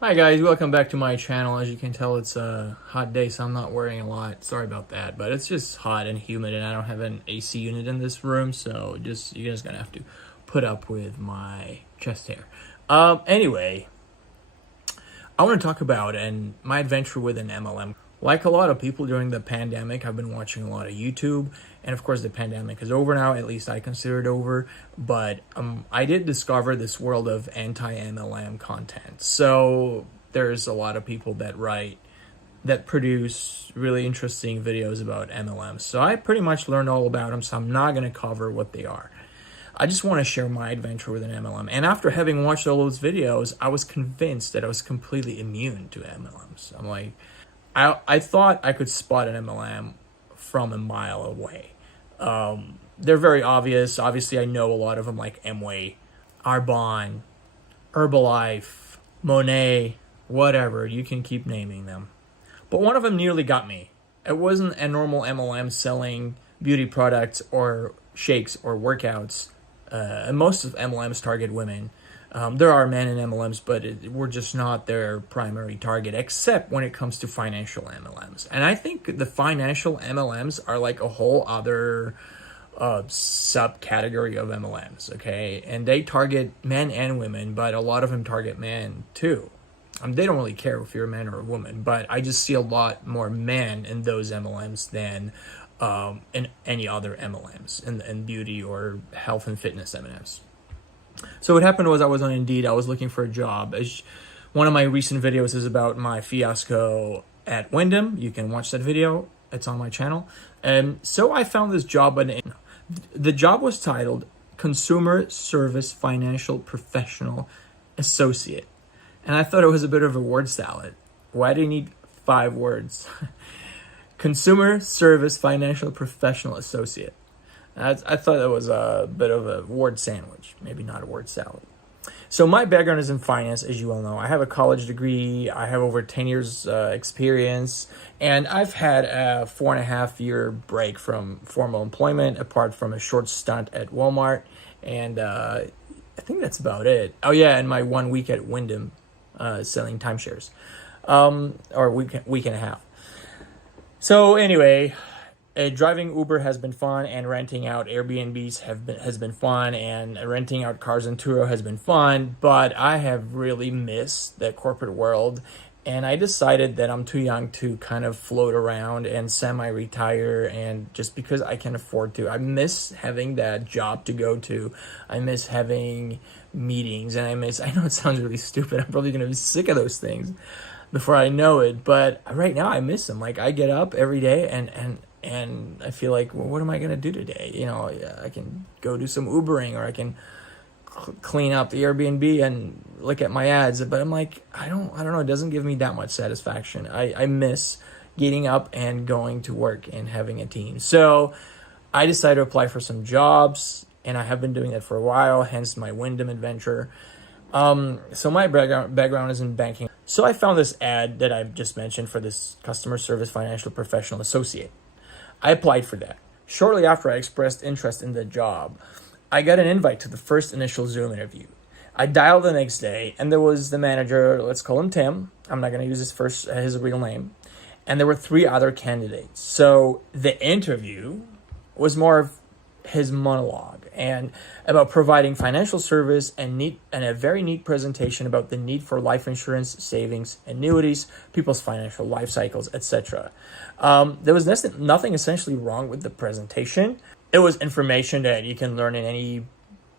Hi guys, welcome back to my channel. As you can tell, it's a hot day, so I'm not wearing a lot. Sorry about that, but it's just hot and humid, and I don't have an AC unit in this room, so you're just gonna have to put up with my chest hair. Anyway, I want to talk about my adventure with an MLM. Like a lot of people during the pandemic, I've been watching a lot of YouTube, and of course the pandemic is over now, at least I consider it over, but I did discover this world of anti-MLM content. So there's a lot of people that produce really interesting videos about MLMs. So I pretty much learned all about them, so I'm not going to cover what they are. I just want to share my adventure with an MLM. And after having watched all those videos, I was convinced that I was completely immune to MLMs. I'm like, I thought I could spot an MLM from a mile away. They're very obvious. Obviously, I know a lot of them, like Amway, Arbonne, Herbalife, Monet, whatever. You can keep naming them. But one of them nearly got me. It wasn't a normal MLM selling beauty products or shakes or workouts. And most of MLMs target women. There are men in MLMs, but we're just not their primary target, except when it comes to financial MLMs. And I think the financial MLMs are like a whole other subcategory of MLMs, okay? And they target men and women, but a lot of them target men too. They don't really care if you're a man or a woman, but I just see a lot more men in those MLMs than in any other MLMs, in beauty or health and fitness MLMs. So what happened was I was on Indeed. I was looking for a job. One of my recent videos is about my fiasco at Wyndham. You can watch that video. It's on my channel. And so I found this job. The job was titled Consumer Service Financial Professional Associate. And I thought it was a bit of a word salad. Why do you need 5 words? Consumer Service Financial Professional Associate. I thought that was a bit of a word sandwich, maybe not a word salad. So my background is in finance, as you all know. I have a college degree. I have over 10 years experience, and I've had a 4.5-year break from formal employment, apart from a short stunt at Walmart, and I think that's about it. Oh yeah, and my 1 week at Wyndham selling timeshares, or week and a half. So anyway, driving Uber has been fun, and renting out Airbnbs has been fun, and renting out cars in Turo has been fun, but I have really missed the corporate world, and I decided that I'm too young to kind of float around and semi-retire, and just because I can afford to. I miss having that job to go to. I miss having meetings, and I know it sounds really stupid. I'm probably going to be sick of those things before I know it, but right now I miss them. Like, I get up every day and I feel like, well, what am I going to do today? You know, I can go do some Ubering, or I can clean up the Airbnb and look at my ads. But I'm like, I don't know. It doesn't give me that much satisfaction. I miss getting up and going to work and having a team. So I decided to apply for some jobs, and I have been doing that for a while, hence my Wyndham adventure. So my background is in banking. So I found this ad that I've just mentioned for this Customer Service Financial Professional Associate. I applied for that. Shortly after I expressed interest in the job, I got an invite to the first initial Zoom interview. I dialed the next day, and there was the manager, let's call him Tim. I'm not going to use his real name. And there were 3 other candidates. So the interview was more of his monologue and about providing financial service and a very neat presentation about the need for life insurance, savings, annuities, people's financial life cycles, etc. There was nothing essentially wrong with the presentation. It was information that you can learn in any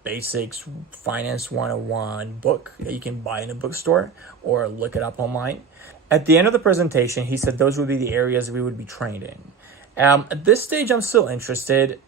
basics Finance 101 book that you can buy in a bookstore or look it up online. At the end of the presentation, he said those would be the areas we would be trained in. At this stage, I'm still interested.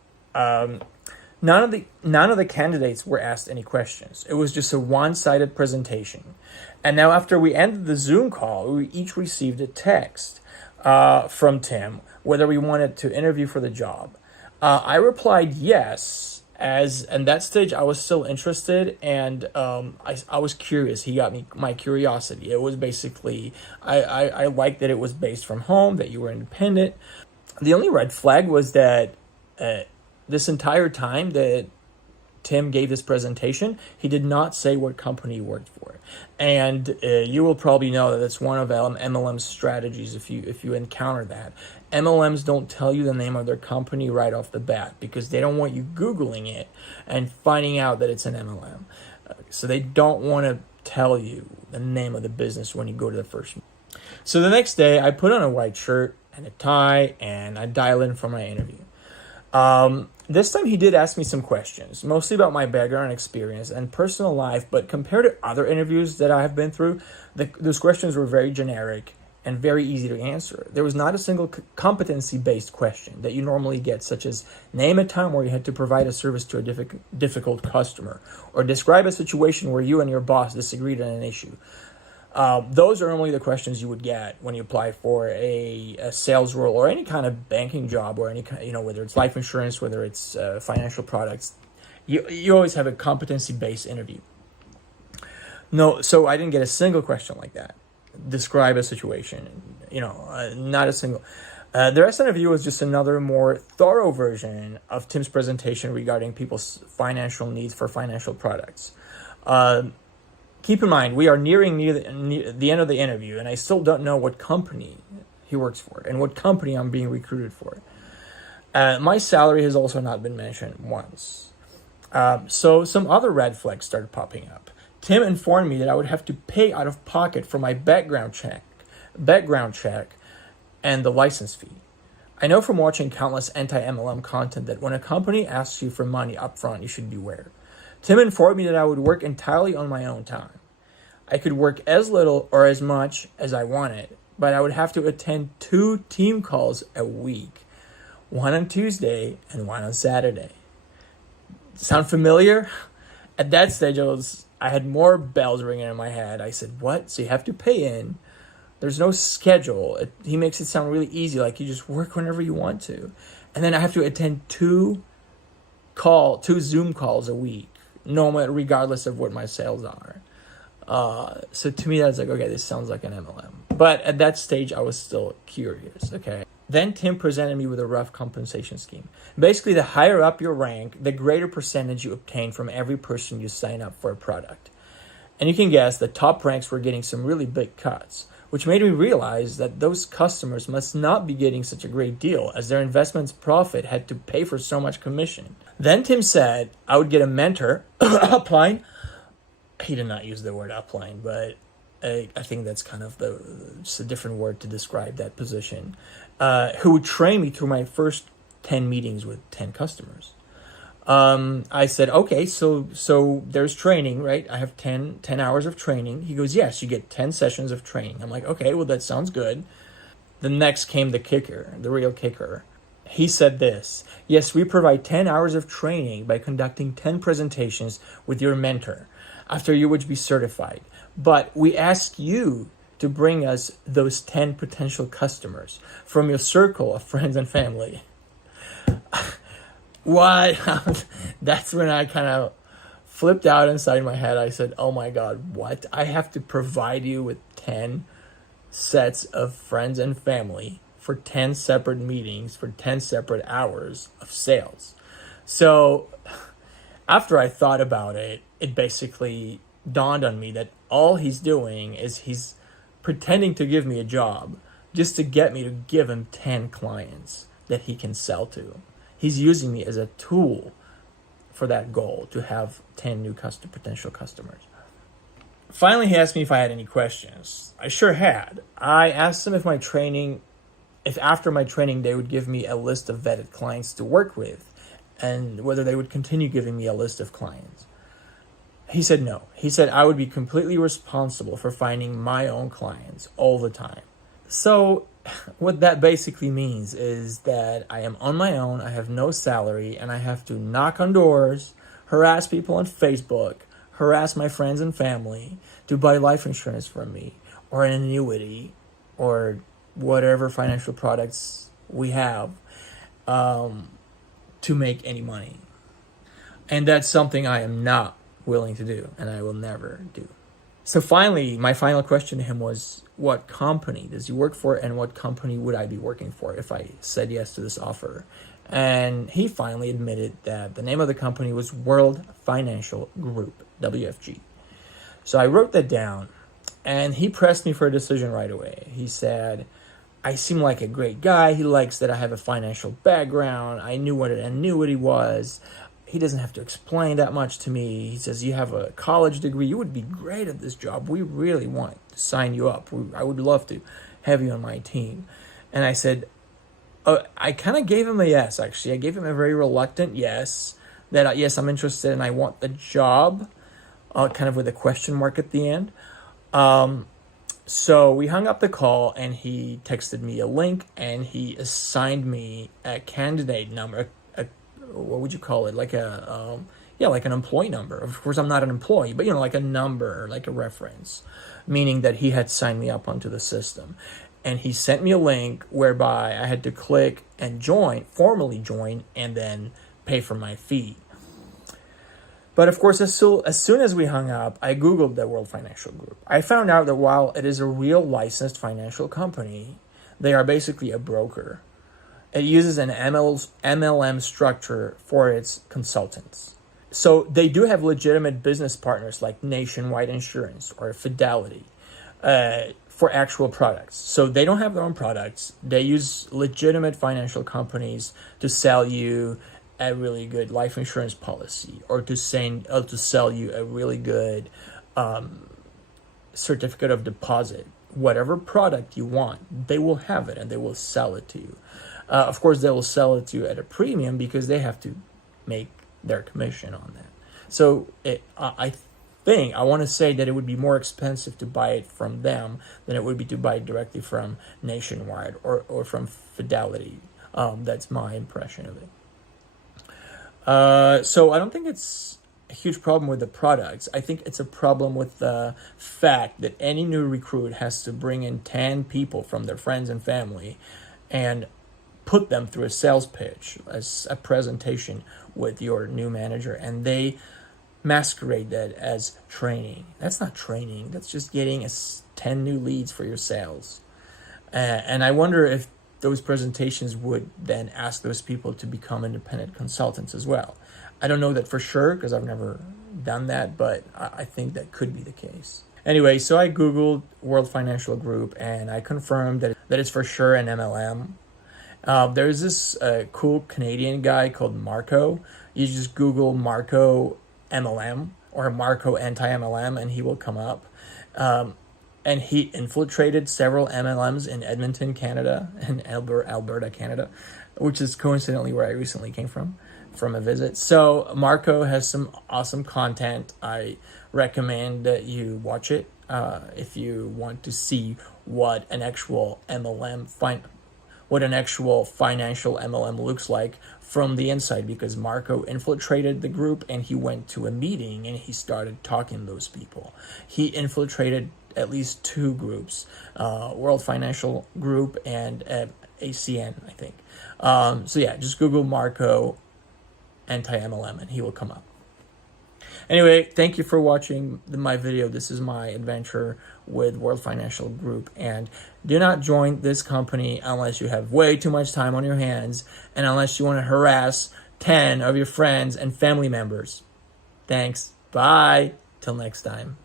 None of the candidates were asked any questions. It was just a one-sided presentation. And now, after we ended the Zoom call, we each received a text from Tim whether we wanted to interview for the job. I replied yes, as at that stage I was still interested, and I was curious. He got my curiosity. It was basically, I liked that it was based from home, that you were independent. The only red flag was that this entire time that Tim gave this presentation, he did not say what company he worked for. And you will probably know that that's one of MLM's strategies if you encounter that. MLMs don't tell you the name of their company right off the bat because they don't want you Googling it and finding out that it's an MLM. So they don't want to tell you the name of the business when you go to the first meeting. So the next day, I put on a white shirt and a tie, and I dial in for my interview. This time he did ask me some questions, mostly about my background experience and personal life, but compared to other interviews that I have been through, those questions were very generic and very easy to answer. There was not a single competency-based question that you normally get, such as name a time where you had to provide a service to a difficult customer, or describe a situation where you and your boss disagreed on an issue. Those are normally the questions you would get when you apply for a sales role or any kind of banking job, or any kind, whether it's life insurance, whether it's financial products. You always have a competency-based interview. No, so I didn't get a single question like that. Describe a situation, not a single. The rest of the interview was just another more thorough version of Tim's presentation regarding people's financial needs for financial products. Keep in mind, we are nearing the end of the interview, and I still don't know what company he works for and what company I'm being recruited for. My salary has also not been mentioned once. So some other red flags started popping up. Tim informed me that I would have to pay out of pocket for my background check, and the license fee. I know from watching countless anti-MLM content that when a company asks you for money upfront, you should beware. Tim informed me that I would work entirely on my own time. I could work as little or as much as I wanted, but I would have to attend 2 team calls a week, one on Tuesday and one on Saturday. Sound familiar? At that stage, I had more bells ringing in my head. I said, what? So you have to pay in. There's no schedule. He makes it sound really easy, like you just work whenever you want to. And then I have to attend 2 Zoom calls a week, regardless of what my sales are. So to me, that's like, okay, this sounds like an MLM. But at that stage, I was still curious, okay? Then Tim presented me with a rough compensation scheme. Basically, the higher up your rank, the greater percentage you obtain from every person you sign up for a product. And you can guess the top ranks were getting some really big cuts, which made me realize that those customers must not be getting such a great deal, as their investment's profit had to pay for so much commission. Then Tim said I would get a mentor, upline. He did not use the word upline, but I think that's kind of just a different word to describe that position, who would train me through my first 10 meetings with 10 customers. I said, okay, so there's training, right? I have 10 hours of training. He goes, yes, you get 10 sessions of training. I'm like, okay, well, that sounds good. The next came the kicker, the real kicker. He said this: yes, we provide 10 hours of training by conducting 10 presentations with your mentor, after you would be certified. But we ask you to bring us those 10 potential customers from your circle of friends and family. What? That's when I kind of flipped out inside my head. I said, oh my God, what? I have to provide you with 10 sets of friends and family for 10 separate meetings for 10 separate hours of sales. So after I thought about it, it basically dawned on me that all he's doing is he's pretending to give me a job just to get me to give him 10 clients that he can sell to. He's using me as a tool for that goal, to have 10 new potential customers. Finally, he asked me if I had any questions. I sure had. I asked him if after my training they would give me a list of vetted clients to work with, and whether they would continue giving me a list of clients. He said no. He said I would be completely responsible for finding my own clients all the time. So what that basically means is that I am on my own, I have no salary, and I have to knock on doors, harass people on Facebook, harass my friends and family to buy life insurance from me, or an annuity, or whatever financial products we have, to make any money. And that's something I am not willing to do, and I will never do. So finally, my final question to him was, what company does he work for, and what company would I be working for if I said yes to this offer? And he finally admitted that the name of the company was World Financial Group, WFG. So I wrote that down, and he pressed me for a decision right away. He said, I seem like a great guy. He likes that I have a financial background. I knew what an annuity was. He doesn't have to explain that much to me. He says, you have a college degree. You would be great at this job. We really want to sign you up. I would love to have you on my team. And I said, I kind of gave him a yes, actually. I gave him a very reluctant yes, that yes, I'm interested and I want the job, kind of with a question mark at the end. So we hung up the call, and he texted me a link, and he assigned me a candidate number, what would you call it? Like like an employee number. Of course, I'm not an employee, but like a number, like a reference, meaning that he had signed me up onto the system. And he sent me a link whereby I had to click and formally join, and then pay for my fee. But of course, as soon as we hung up, I Googled the World Financial Group. I found out that while it is a real licensed financial company, they are basically a broker. It uses an MLM structure for its consultants. So they do have legitimate business partners like Nationwide Insurance or Fidelity for actual products. So they don't have their own products. They use legitimate financial companies to sell you a really good life insurance policy, or to sell you a really good certificate of deposit. Whatever product you want, they will have it, and they will sell it to you. Of course, they will sell it to you at a premium because they have to make their commission on that. So I want to say that it would be more expensive to buy it from them than it would be to buy it directly from Nationwide or from Fidelity. That's my impression of it. So I don't think it's a huge problem with the products. I think it's a problem with the fact that any new recruit has to bring in 10 people from their friends and family and put them through a sales pitch, as a presentation with your new manager, and they masquerade that as training. That's not training. That's just getting 10 new leads for your sales. And I wonder if those presentations would then ask those people to become independent consultants as well. I don't know that for sure because I've never done that, but I think that could be the case. Anyway, so I Googled World Financial Group, and I confirmed that it's for sure an MLM. There's this cool Canadian guy called Marco. You just Google Marco MLM or Marco anti-MLM, and he will come up. And he infiltrated several MLMs in Edmonton, Canada, and Alberta, Canada, which is coincidentally where I recently came from a visit. So Marco has some awesome content. I recommend that you watch it if you want to see what an actual financial MLM looks like from the inside, because Marco infiltrated the group, and he went to a meeting and he started talking to those people. He infiltrated at least 2 groups, World Financial Group and ACN, I think. So yeah, just Google Marco anti-MLM and he will come up. Anyway, thank you for watching my video. This is my adventure with World Financial Group, and do not join this company unless you have way too much time on your hands and unless you want to harass 10 of your friends and family members. Thanks. Bye. Till next time.